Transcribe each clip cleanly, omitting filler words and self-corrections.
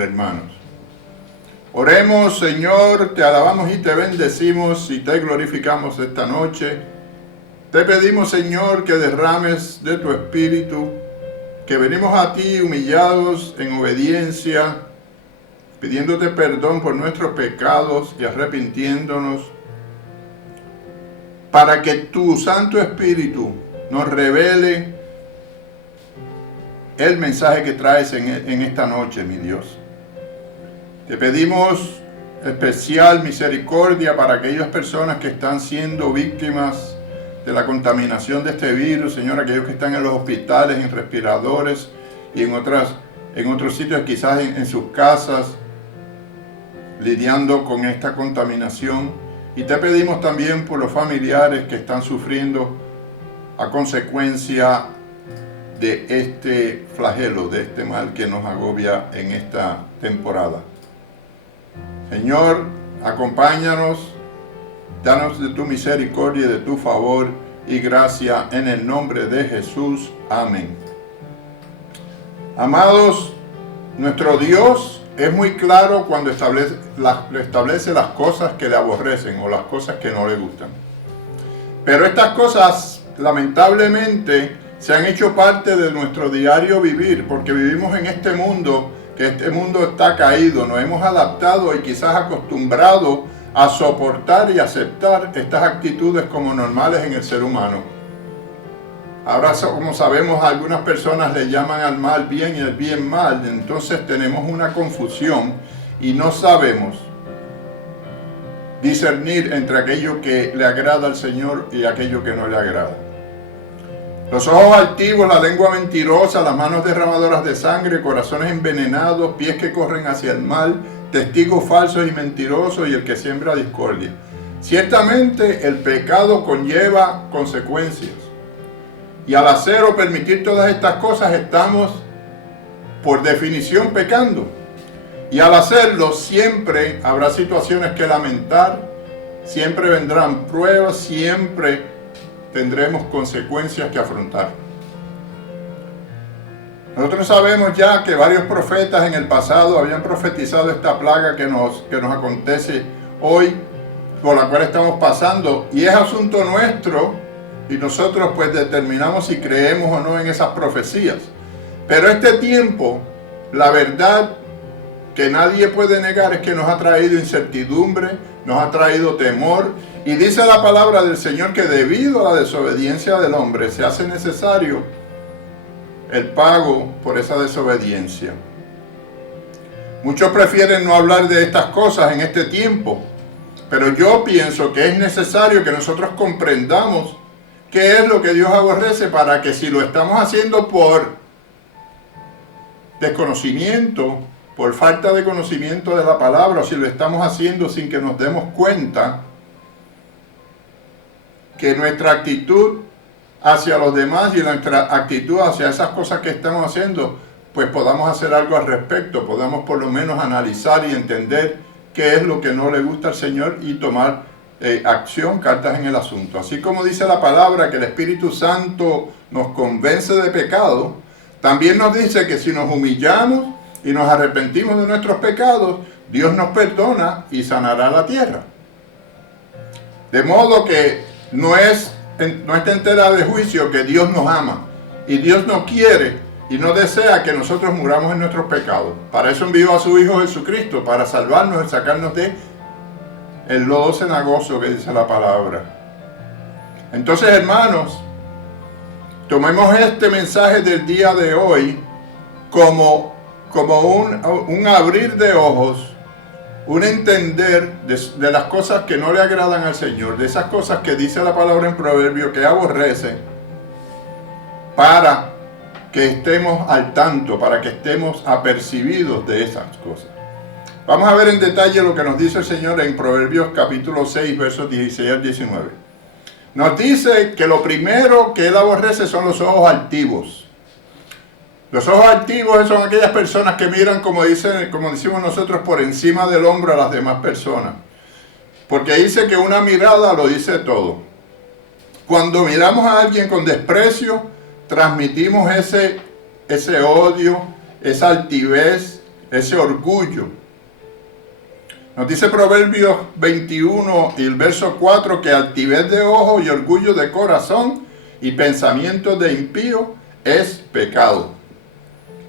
entre hermanos. Oremos, Señor, te alabamos y te bendecimos y te glorificamos esta noche. Te pedimos, Señor, que derrames de tu Espíritu, que venimos a ti humillados en obediencia, pidiéndote perdón por nuestros pecados y arrepintiéndonos, para que tu Santo Espíritu nos revele el mensaje que traes en esta noche, mi Dios. Te pedimos especial misericordia para aquellas personas que están siendo víctimas de la contaminación de este virus, Señor, aquellos que están en los hospitales, en respiradores y en otros sitios, quizás en sus casas, lidiando con esta contaminación. Y te pedimos también por los familiares que están sufriendo a consecuencia de este flagelo, de este mal que nos agobia en esta temporada. Señor, acompáñanos, danos de tu misericordia y de tu favor y gracia en el nombre de Jesús. Amén. Amados, nuestro Dios es muy claro cuando establece las cosas que le aborrecen o las cosas que no le gustan. Pero estas cosas, lamentablemente, se han hecho parte de nuestro diario vivir, porque vivimos en este mundo, que este mundo está caído, nos hemos adaptado y quizás acostumbrado a soportar y aceptar estas actitudes como normales en el ser humano. Ahora, como sabemos, algunas personas le llaman al mal bien y al bien mal, entonces tenemos una confusión y no sabemos discernir entre aquello que le agrada al Señor y aquello que no le agrada. Los ojos altivos, la lengua mentirosa, las manos derramadoras de sangre, corazones envenenados, pies que corren hacia el mal, testigos falsos y mentirosos y el que siembra discordia. Ciertamente el pecado conlleva consecuencias. Y al hacer o permitir todas estas cosas estamos, por definición, pecando. Y al hacerlo siempre habrá situaciones que lamentar, siempre vendrán pruebas, siempre tendremos consecuencias que afrontar. Nosotros sabemos ya que varios profetas en el pasado habían profetizado esta plaga que nos acontece hoy, por la cual estamos pasando, y es asunto nuestro, y nosotros pues determinamos si creemos o no en esas profecías. Pero este tiempo, la verdad que nadie puede negar es que nos ha traído incertidumbre, nos ha traído temor, y dice la palabra del Señor que debido a la desobediencia del hombre se hace necesario el pago por esa desobediencia. Muchos prefieren no hablar de estas cosas en este tiempo, pero yo pienso que es necesario que nosotros comprendamos qué es lo que Dios aborrece, para que si lo estamos haciendo por desconocimiento, por falta de conocimiento de la palabra, o si lo estamos haciendo sin que nos demos cuenta, que nuestra actitud hacia los demás y nuestra actitud hacia esas cosas que estamos haciendo, pues podamos hacer algo al respecto, podamos por lo menos analizar y entender qué es lo que no le gusta al Señor y tomar acción, cartas en el asunto. Así como dice la palabra que el Espíritu Santo nos convence de pecado, también nos dice que si nos humillamos y nos arrepentimos de nuestros pecados, Dios nos perdona y sanará la tierra. De modo que no es en tela de juicio que Dios nos ama, y Dios no quiere y no desea que nosotros muramos en nuestros pecados. Para eso envió a su Hijo Jesucristo, para salvarnos y sacarnos de el lodo cenagoso que dice la palabra. Entonces, hermanos, tomemos este mensaje del día de hoy como un abrir de ojos, un entender de las cosas que no le agradan al Señor, de esas cosas que dice la palabra en Proverbio que aborrece, para que estemos al tanto, para que estemos apercibidos de esas cosas. Vamos a ver en detalle lo que nos dice el Señor en Proverbios capítulo 6, versos 16 al 19. Nos dice que lo primero que Él aborrece son los ojos altivos. Los ojos altivos son aquellas personas que miran, como decimos nosotros, por encima del hombro a las demás personas. Porque dice que una mirada lo dice todo. Cuando miramos a alguien con desprecio, transmitimos ese odio, esa altivez, ese orgullo. Nos dice Proverbios 21 y el verso 4 que altivez de ojo y orgullo de corazón y pensamientos de impío es pecado.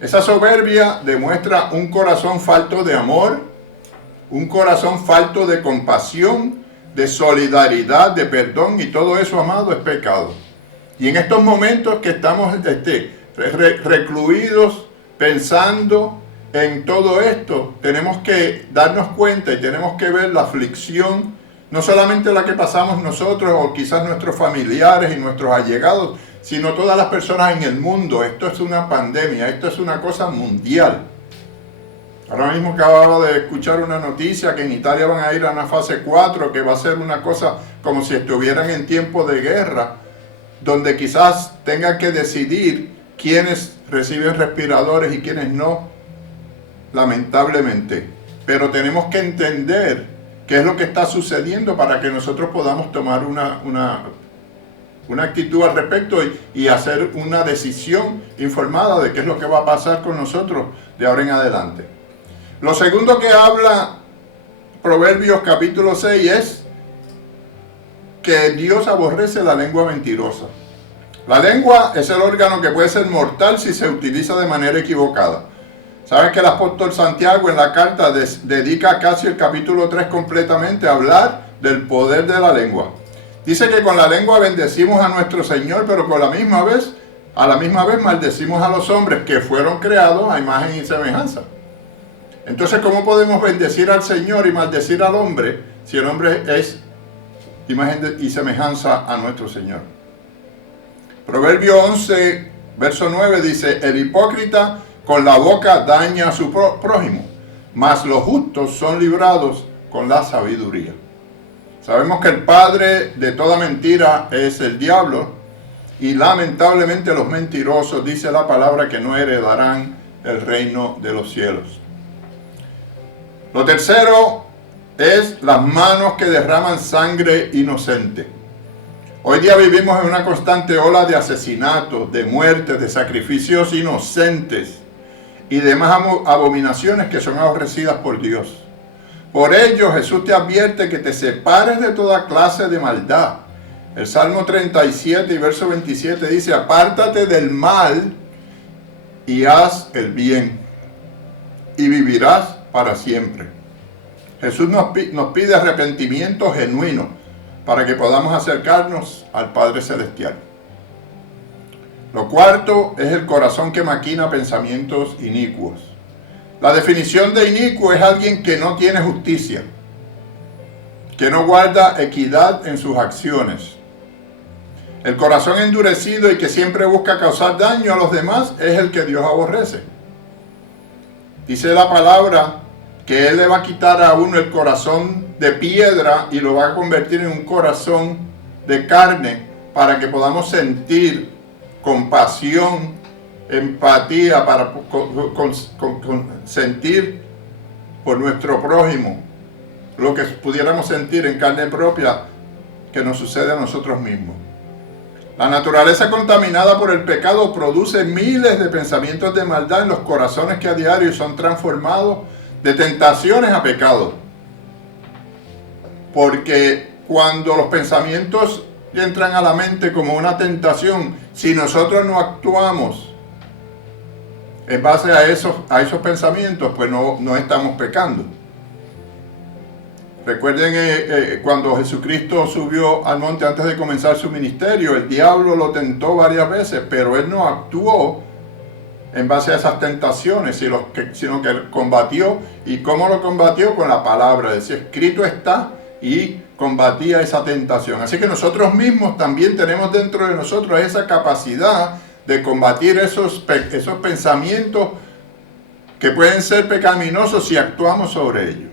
Esa soberbia demuestra un corazón falto de amor, un corazón falto de compasión, de solidaridad, de perdón, y todo eso, amado, es pecado. Y en estos momentos que estamos recluidos pensando en todo esto, tenemos que darnos cuenta y tenemos que ver la aflicción, no solamente la que pasamos nosotros o quizás nuestros familiares y nuestros allegados, sino todas las personas en el mundo. Esto es una pandemia, esto es una cosa mundial. Ahora mismo acababa de escuchar una noticia que en Italia van a ir a una fase 4, que va a ser una cosa como si estuvieran en tiempo de guerra, donde quizás tengan que decidir quiénes reciben respiradores y quiénes no, lamentablemente. Pero tenemos que entender qué es lo que está sucediendo para que nosotros podamos tomar una actitud al respecto y hacer una decisión informada de qué es lo que va a pasar con nosotros de ahora en adelante. Lo segundo que habla Proverbios capítulo 6 es que Dios aborrece la lengua mentirosa. La lengua es el órgano que puede ser mortal si se utiliza de manera equivocada. ¿Sabes que el apóstol Santiago en la carta dedica casi el capítulo 3 completamente a hablar del poder de la lengua? Dice que con la lengua bendecimos a nuestro Señor, pero a la misma vez maldecimos a los hombres que fueron creados a imagen y semejanza. Entonces, ¿cómo podemos bendecir al Señor y maldecir al hombre si el hombre es imagen y semejanza a nuestro Señor? Proverbio 11, verso 9 dice: el hipócrita con la boca daña a su prójimo, mas los justos son librados con la sabiduría. Sabemos que el padre de toda mentira es el diablo, y lamentablemente los mentirosos, dice la palabra, que no heredarán el reino de los cielos. Lo tercero es las manos que derraman sangre inocente. Hoy día vivimos en una constante ola de asesinatos, de muertes, de sacrificios inocentes y demás abominaciones que son aborrecidas por Dios. Por ello Jesús te advierte que te separes de toda clase de maldad. El Salmo 37 y verso 27 dice: apártate del mal y haz el bien, y vivirás para siempre. Jesús nos pide arrepentimiento genuino para que podamos acercarnos al Padre Celestial. Lo cuarto es el corazón que maquina pensamientos inicuos. La definición de inicuo es alguien que no tiene justicia, que no guarda equidad en sus acciones. El corazón endurecido y que siempre busca causar daño a los demás es el que Dios aborrece. Dice la palabra que Él le va a quitar a uno el corazón de piedra y lo va a convertir en un corazón de carne para que podamos sentir compasión, empatía, para sentir por nuestro prójimo lo que pudiéramos sentir en carne propia que nos sucede a nosotros mismos. La naturaleza contaminada por el pecado produce miles de pensamientos de maldad en los corazones que a diario son transformados de tentaciones a pecado. Porque cuando los pensamientos entran a la mente como una tentación, si nosotros no actuamos en base a esos pensamientos, pues no estamos pecando. Recuerden cuando Jesucristo subió al monte antes de comenzar su ministerio, el diablo lo tentó varias veces, pero Él no actuó en base a esas tentaciones, sino que combatió. ¿Y cómo lo combatió? Con la palabra. Decía, escrito está, y combatía esa tentación. Así que nosotros mismos también tenemos dentro de nosotros esa capacidad de combatir esos pensamientos que pueden ser pecaminosos si actuamos sobre ellos.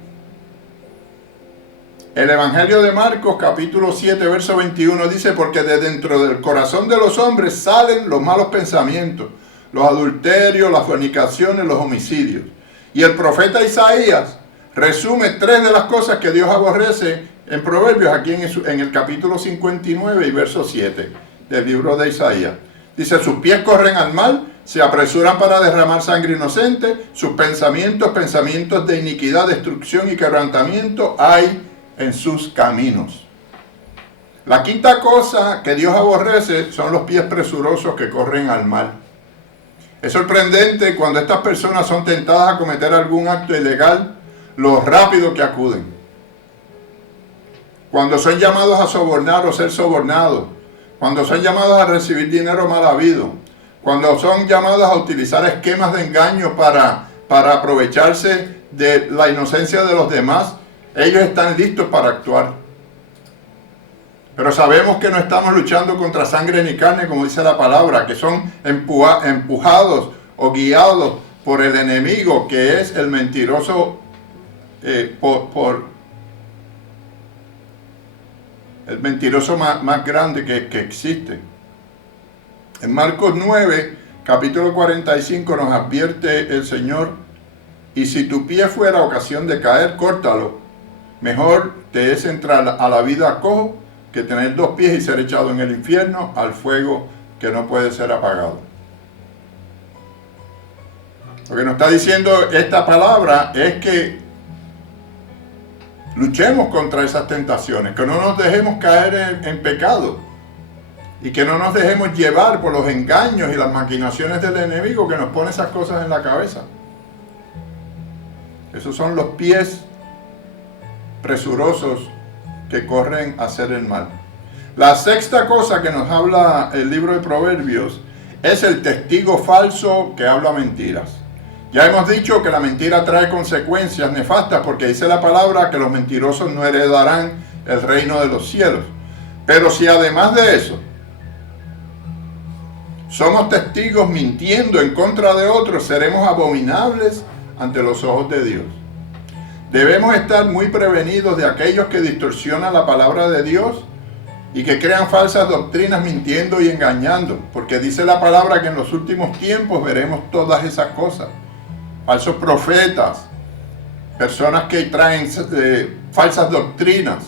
El Evangelio de Marcos, capítulo 7, verso 21, dice: porque de dentro del corazón de los hombres salen los malos pensamientos, los adulterios, las fornicaciones, los homicidios. Y el profeta Isaías resume 3 de las cosas que Dios aborrece en Proverbios, aquí en el capítulo 59 y verso 7 del libro de Isaías. Dice: sus pies corren al mal, Se apresuran para derramar sangre inocente. Sus pensamientos, pensamientos de iniquidad, destrucción y quebrantamiento hay en sus caminos. La quinta cosa que Dios aborrece son los pies presurosos que corren al mal. Es sorprendente cuando estas personas son tentadas a cometer algún acto ilegal, lo rápido que acuden. Cuando son llamados a sobornar o ser sobornados, cuando son llamados a recibir dinero mal habido, cuando son llamados a utilizar esquemas de engaño para aprovecharse de la inocencia de los demás, ellos están listos para actuar. Pero sabemos que no estamos luchando contra sangre ni carne, como dice la palabra, que son empujados o guiados por el enemigo, que es el mentiroso, el mentiroso más grande que existe. En Marcos 9, capítulo 45, nos advierte el Señor: y si tu pie fuera ocasión de caer, córtalo. Mejor te es entrar a la vida cojo que tener 2 pies y ser echado en el infierno, al fuego que no puede ser apagado. Lo que nos está diciendo esta palabra es que luchemos contra esas tentaciones, que no nos dejemos caer en pecado y que no nos dejemos llevar por los engaños y las maquinaciones del enemigo que nos pone esas cosas en la cabeza. Esos son los pies presurosos que corren a hacer el mal. La sexta cosa que nos habla el libro de Proverbios es el testigo falso que habla mentiras. Ya hemos dicho que la mentira trae consecuencias nefastas, porque dice la palabra que los mentirosos no heredarán el reino de los cielos. Pero si además de eso somos testigos mintiendo en contra de otros, seremos abominables ante los ojos de Dios. Debemos estar muy prevenidos de aquellos que distorsionan la palabra de Dios y que crean falsas doctrinas mintiendo y engañando, porque dice la palabra que en los últimos tiempos veremos todas esas cosas. Falsos profetas, personas que traen falsas doctrinas.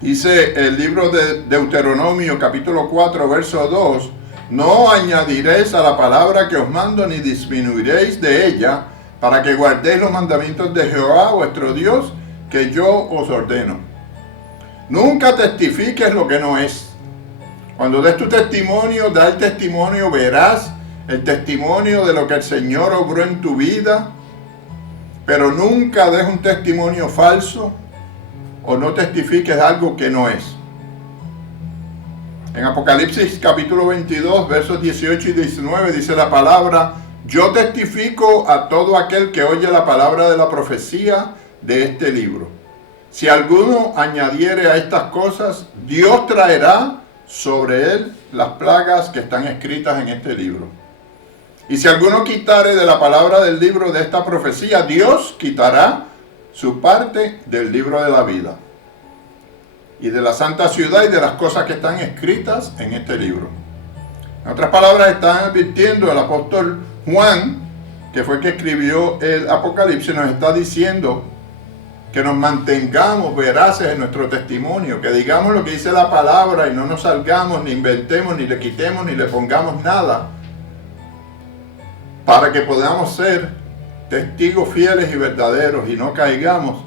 Dice el libro de Deuteronomio capítulo 4 verso 2: no añadiréis a la palabra que os mando, ni disminuiréis de ella, para que guardéis los mandamientos de Jehová vuestro Dios, que yo os ordeno. Nunca testifiques lo que no es. Cuando des tu testimonio, da el testimonio veraz, el testimonio de lo que el Señor obró en tu vida, pero nunca des un testimonio falso o no testifiques algo que no es. En Apocalipsis capítulo 22, versos 18 y 19 dice la palabra: yo testifico a todo aquel que oye la palabra de la profecía de este libro. Si alguno añadiere a estas cosas, Dios traerá sobre él las plagas que están escritas en este libro. Y si alguno quitare de la palabra del libro de esta profecía, Dios quitará su parte del libro de la vida y de la santa ciudad y de las cosas que están escritas en este libro. En otras palabras, están advirtiendo el apóstol Juan, que fue el que escribió el Apocalipsis, nos está diciendo que nos mantengamos veraces en nuestro testimonio, que digamos lo que dice la palabra y no nos salgamos, ni inventemos, ni le quitemos, ni le pongamos nada, para que podamos ser testigos fieles y verdaderos y no caigamos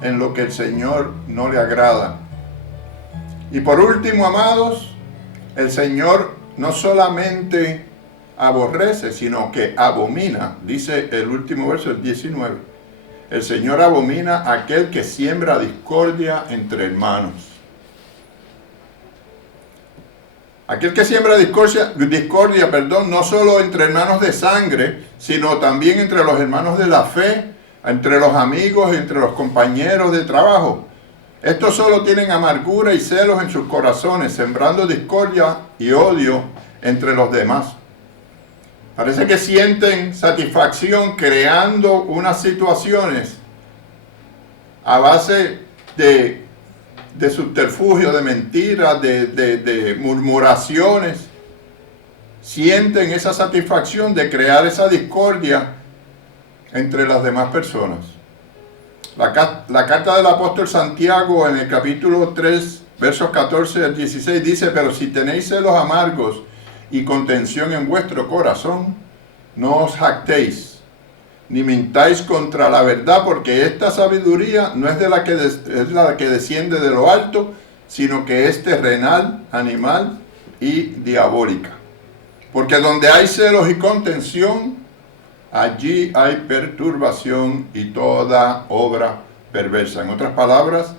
en lo que el Señor no le agrada. Y por último, amados, el Señor no solamente aborrece, sino que abomina. Dice el último verso, el 19. El Señor abomina a aquel que siembra discordia entre hermanos. Aquel que siembra discordia, no solo entre hermanos de sangre, sino también entre los hermanos de la fe, entre los amigos, entre los compañeros de trabajo. Estos solo tienen amargura y celos en sus corazones, sembrando discordia y odio entre los demás. Parece que sienten satisfacción creando unas situaciones a base de subterfugio, de mentiras, de murmuraciones. Sienten esa satisfacción de crear esa discordia entre las demás personas. La carta del apóstol Santiago en el capítulo 3, versos 14 al 16 dice: pero si tenéis celos amargos y contención en vuestro corazón, no os jactéis, ni mintáis contra la verdad, porque esta sabiduría no es de la que es la que desciende de lo alto, sino que es terrenal, animal y diabólica. Porque donde hay celos y contención, allí hay perturbación y toda obra perversa. En otras palabras,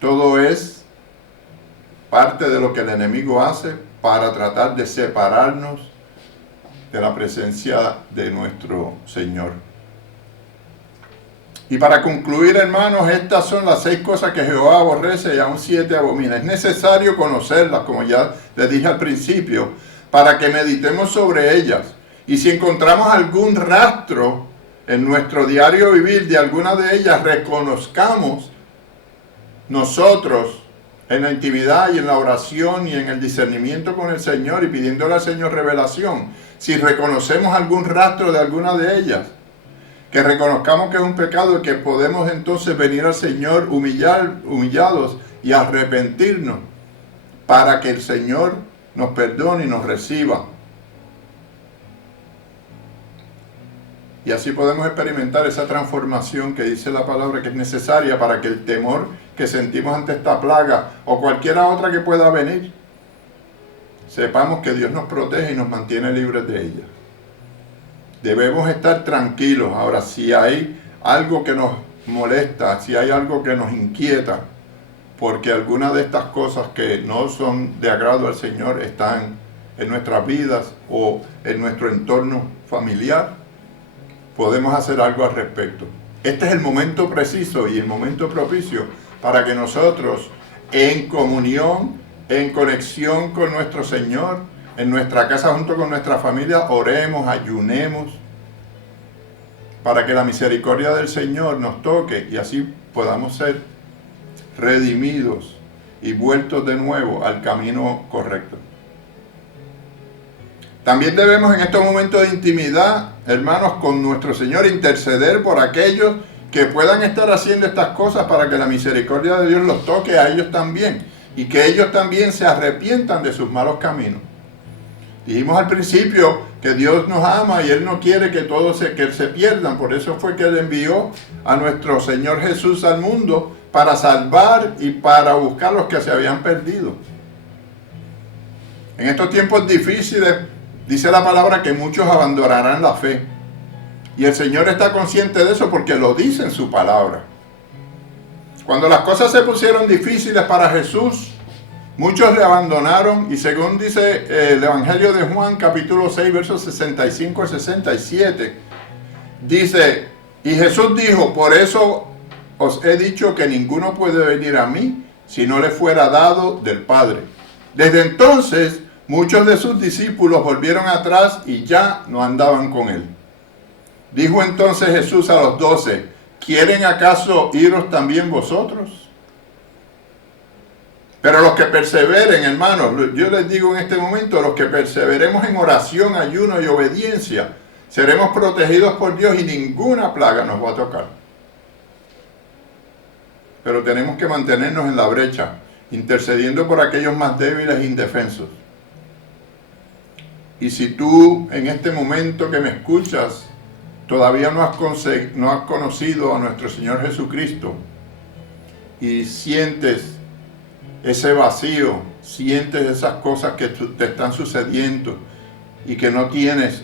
todo es parte de lo que el enemigo hace para tratar de separarnos de la presencia de nuestro Señor. Y para concluir, hermanos, estas son las 6 cosas que Jehová aborrece y aún 7 abomina. Es necesario conocerlas, como ya les dije al principio, para que meditemos sobre ellas. Y si encontramos algún rastro en nuestro diario vivir de alguna de ellas, reconozcamos nosotros en la intimidad y en la oración y en el discernimiento con el Señor y pidiéndole al Señor revelación. Si reconocemos algún rastro de alguna de ellas, que reconozcamos que es un pecado y que podemos entonces venir al Señor humillados y arrepentirnos para que el Señor nos perdone y nos reciba. Y así podemos experimentar esa transformación que dice la palabra que es necesaria para que el temor que sentimos ante esta plaga o cualquiera otra que pueda venir, sepamos que Dios nos protege y nos mantiene libres de ella. Debemos estar tranquilos. Ahora, si hay algo que nos molesta, si hay algo que nos inquieta, porque algunas de estas cosas que no son de agrado al Señor están en nuestras vidas o en nuestro entorno familiar, podemos hacer algo al respecto. Este es el momento preciso y el momento propicio para que nosotros, en comunión, en conexión con nuestro Señor, en nuestra casa junto con nuestra familia, oremos, ayunemos, para que la misericordia del Señor nos toque y así podamos ser redimidos y vueltos de nuevo al camino correcto. También debemos en estos momentos de intimidad, hermanos, con nuestro Señor interceder por aquellos que puedan estar haciendo estas cosas para que la misericordia de Dios los toque a ellos también y que ellos también se arrepientan de sus malos caminos. Dijimos al principio que Dios nos ama y Él no quiere que todos se pierdan. Por eso fue que Él envió a nuestro Señor Jesús al mundo para salvar y para buscar los que se habían perdido. En estos tiempos difíciles, dice la palabra que muchos abandonarán la fe. Y el Señor está consciente de eso porque lo dice en su palabra. Cuando las cosas se pusieron difíciles para Jesús, muchos le abandonaron y según dice el Evangelio de Juan, capítulo 6, versos 65 al 67, dice, y Jesús dijo, por eso os he dicho que ninguno puede venir a mí si no le fuera dado del Padre. Desde entonces, muchos de sus discípulos volvieron atrás y ya no andaban con él. Dijo entonces Jesús a los 12, ¿quieren acaso iros también vosotros? Pero los que perseveren, hermanos, yo les digo en este momento, los que perseveremos en oración, ayuno y obediencia, seremos protegidos por Dios y ninguna plaga nos va a tocar. Pero tenemos que mantenernos en la brecha, intercediendo por aquellos más débiles e indefensos. Y si tú en este momento que me escuchas, todavía no has conocido a nuestro Señor Jesucristo y sientes ese vacío, sientes esas cosas que te están sucediendo y que no tienes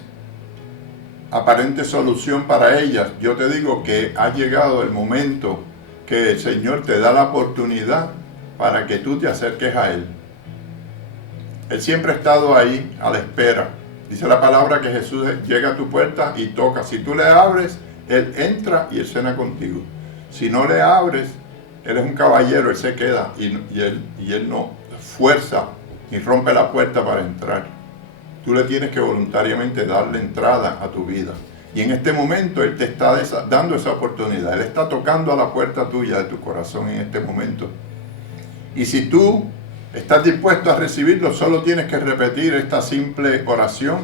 aparente solución para ellas, yo te digo que ha llegado el momento que el Señor te da la oportunidad para que tú te acerques a Él. Él siempre ha estado ahí a la espera. Dice la palabra que Jesús llega a tu puerta y toca. Si tú le abres, Él entra y Él cena contigo. Si no le abres, Él es un caballero, Él se queda y él no fuerza ni rompe la puerta para entrar. Tú le tienes que voluntariamente darle entrada a tu vida. Y en este momento Él te está dando esa oportunidad. Él está tocando a la puerta tuya de tu corazón en este momento. Y si tú estás dispuesto a recibirlo, solo tienes que repetir esta simple oración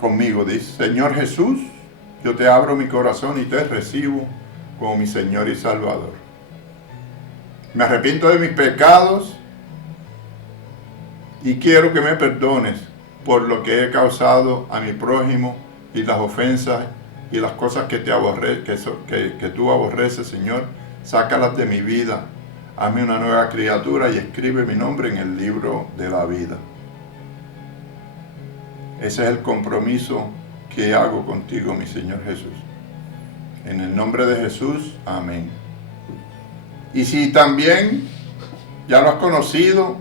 conmigo. Dice, Señor Jesús, yo te abro mi corazón y te recibo como mi Señor y Salvador. Me arrepiento de mis pecados y quiero que me perdones por lo que he causado a mi prójimo y las ofensas y las cosas que tú aborreces, Señor. Sácalas de mi vida. Hazme una nueva criatura y escribe mi nombre en el libro de la vida. Ese es el compromiso que hago contigo, mi Señor Jesús. En el nombre de Jesús, amén. Y si también ya lo has conocido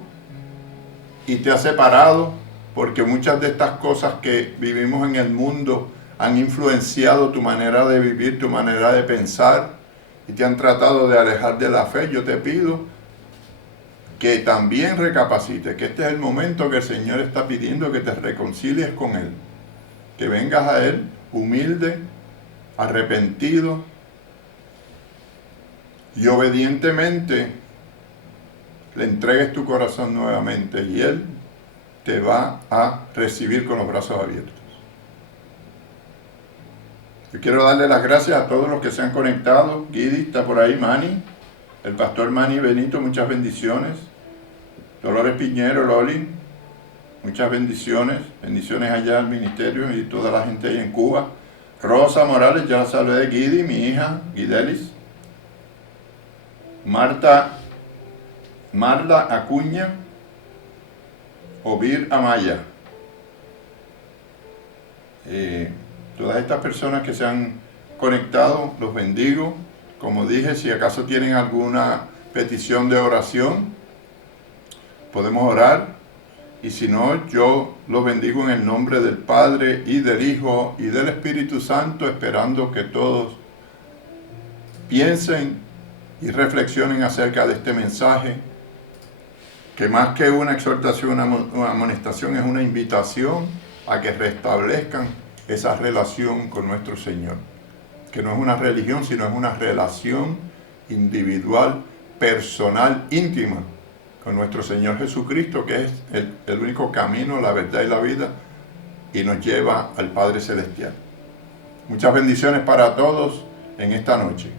y te has separado, porque muchas de estas cosas que vivimos en el mundo han influenciado tu manera de vivir, tu manera de pensar, y te han tratado de alejar de la fe, yo te pido que también recapacites, que este es el momento que el Señor está pidiendo que te reconcilies con Él, que vengas a Él humilde, arrepentido y obedientemente le entregues tu corazón nuevamente y Él te va a recibir con los brazos abiertos. Yo quiero darle las gracias a todos los que se han conectado. Guidi está por ahí, Manny, el pastor Manny Benito, muchas bendiciones. Dolores Piñero, Loli, muchas bendiciones. Bendiciones allá al ministerio y toda la gente ahí en Cuba. Rosa Morales, ya la saludé de Guidi, mi hija, Guidelis. Marta Acuña, Ovir Amaya. Todas estas personas que se han conectado, los bendigo. Como dije, si acaso tienen alguna petición de oración, podemos orar. Y si no, yo los bendigo en el nombre del Padre y del Hijo y del Espíritu Santo, esperando que todos piensen y reflexionen acerca de este mensaje, que más que una exhortación, una amonestación, es una invitación a que restablezcan esa relación con nuestro Señor, que no es una religión, sino es una relación individual, personal, íntima con nuestro Señor Jesucristo, que es el único camino, la verdad y la vida, y nos lleva al Padre Celestial. Muchas bendiciones para todos en esta noche.